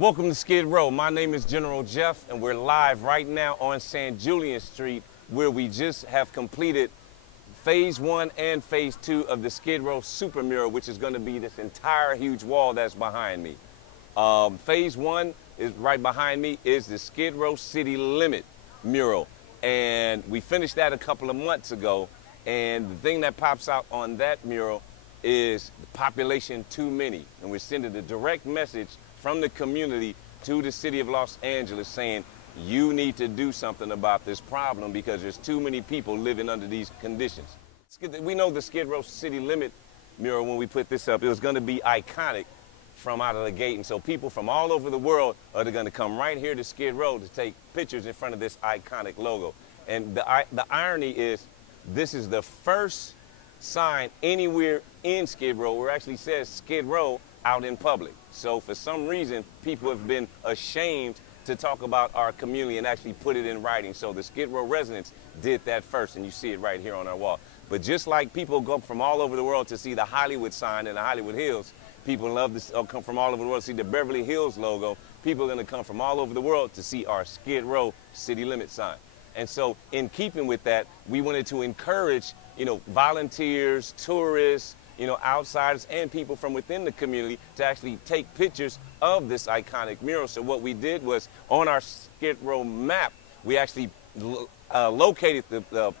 Welcome to Skid Row. My name is General Jeff, and we're live right now on San Julian Street, where we just have completed Phase 1 and Phase 2 of the Skid Row Super Mural, which is going to be this entire huge wall that's behind me. Phase 1 is right behind me is the Skid Row City Limit mural, and we finished that a couple of months ago. And the thing that pops out on that mural is the population too many, and we're sending a direct message from the community to the city of Los Angeles saying, you need to do something about this problem because there's too many people living under these conditions. We know the Skid Row City Limit mural, when we put this up, it was going to be iconic from out of the gate. And so people from all over the world are going to come right here to Skid Row to take pictures in front of this iconic logo. And the irony is, this is the first sign anywhere in Skid Row where it actually says Skid Row out in public. So for some reason, people have been ashamed to talk about our community and actually put it in writing. So the Skid Row residents did that first, and you see it right here on our wall. But just like people go from all over the world to see the Hollywood sign in the Hollywood Hills, people love to come from all over the world to see the Beverly Hills logo. People are going to come from all over the world to see our Skid Row City Limit sign. And so in keeping with that, we wanted to encourage, volunteers, tourists, outsiders and people from within the community to actually take pictures of this iconic mural. So what we did was, on our Skid Row map, we actually located the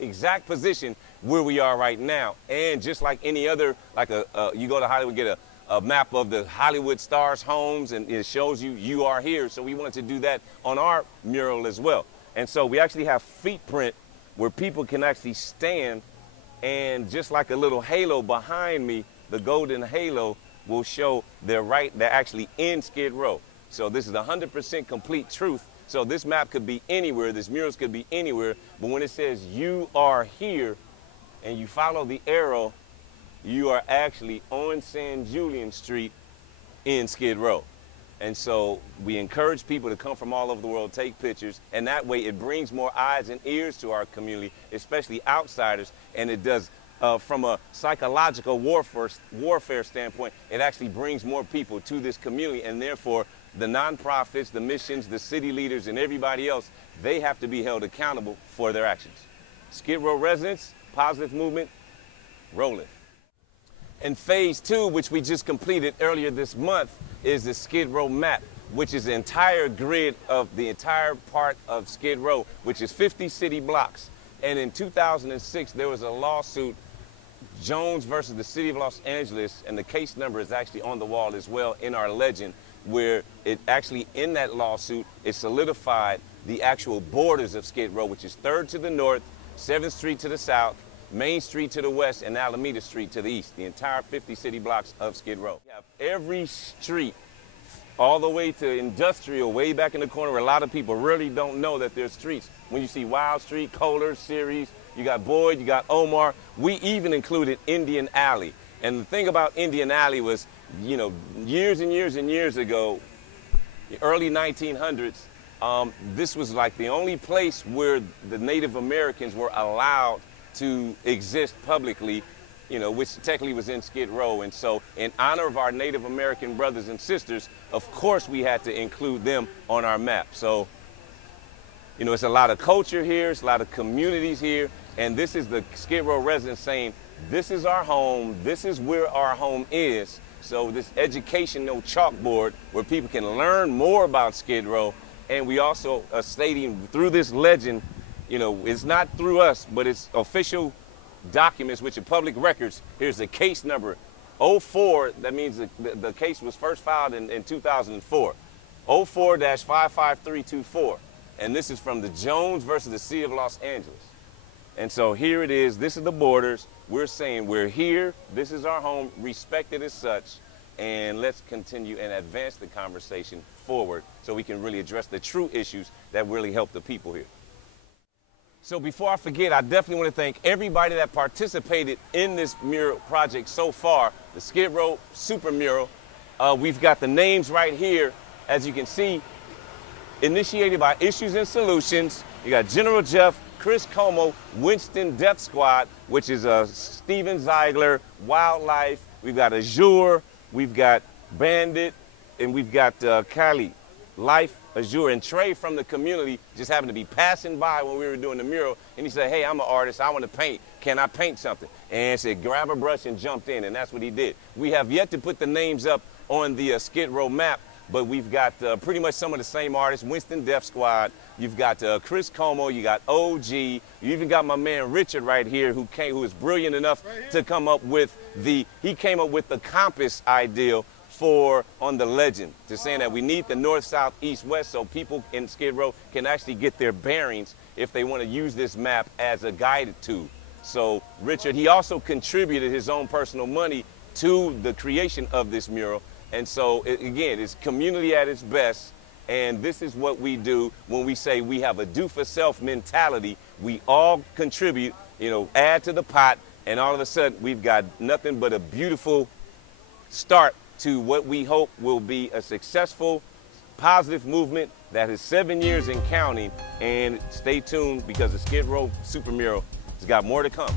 exact position where we are right now. And just like any other, you go to Hollywood, get a map of the Hollywood stars' homes, and it shows you are here. So we wanted to do that on our mural as well. And so we actually have feet print where people can actually stand, and just like a little halo behind me, the golden halo will show they're actually in Skid Row. So this is 100% complete truth. So this map could be anywhere, this murals could be anywhere, but when it says you are here and you follow the arrow, you are actually on San Julian Street in Skid Row. And so we encourage people to come from all over the world, take pictures, and that way it brings more eyes and ears to our community, especially outsiders, and it does, from a psychological warfare standpoint, it actually brings more people to this community, and therefore the nonprofits, the missions, the city leaders, and everybody else, they have to be held accountable for their actions. Skid Row residents, positive movement, rolling. And Phase 2, which we just completed earlier this month, is the Skid Row map, which is the entire grid of the entire part of Skid Row, which is 50 city blocks. And in 2006, there was a lawsuit, Jones versus the city of Los Angeles, and the case number is actually on the wall as well in our legend, where it actually, in that lawsuit, it solidified the actual borders of Skid Row, which is 3rd to the north, 7th Street to the south, Main Street to the west, and Alameda Street to the east, the entire 50 city blocks of Skid Row. We have every street, all the way to Industrial, way back in the corner where a lot of people really don't know that there's streets. When you see Wild Street, Kohler, Ceres, you got Boyd, you got Omar, we even included Indian Alley. And the thing about Indian Alley was, years and years and years ago, the early 1900s, this was like the only place where the Native Americans were allowed to exist publicly, which technically was in Skid Row. And so in honor of our Native American brothers and sisters, of course we had to include them on our map. So, it's a lot of culture here, it's a lot of communities here, and this is the Skid Row residents saying, this is our home, this is where our home is. So this educational chalkboard where people can learn more about Skid Row, and we also are stating through this legend, it's not through us, but it's official documents, which are public records. Here's the case number 04. That means the case was first filed in 2004. 04-55324. And this is from the Jones versus the city of Los Angeles. And so here it is. This is the borders. We're saying we're here. This is our home. Respect it as such. And let's continue and advance the conversation forward so we can really address the true issues that really help the people here. So before I forget, I definitely want to thank everybody that participated in this mural project so far, the Skid Row Super Mural. We've got the names right here, as you can see, initiated by Issues and Solutions. You got General Jeff, Chris Como, Winston Death Squad, which is Steven Ziegler, Wildlife. We've got Azure, we've got Bandit, and we've got Kylie, Life, Azure, and Trey from the community just happened to be passing by when we were doing the mural, and he said, hey, I'm an artist, I want to paint. Can I paint something? And said, grab a brush and jumped in, and that's what he did. We have yet to put the names up on the Skid Row map, but we've got pretty much some of the same artists, Winston Def Squad, you've got Chris Como, you got OG, you even got my man Richard right here who is brilliant enough to come up with he came up with the compass ideal on the legend, to saying that we need the north, south, east, west, so people in Skid Row can actually get their bearings if they want to use this map as a guided tool. So Richard, he also contributed his own personal money to the creation of this mural. And so, again, it's community at its best, and this is what we do when we say we have a do-for-self mentality. We all contribute, add to the pot, and all of a sudden we've got nothing but a beautiful start to what we hope will be a successful, positive movement that is 7 years and counting. And stay tuned, because the Skid Row Super Mural has got more to come.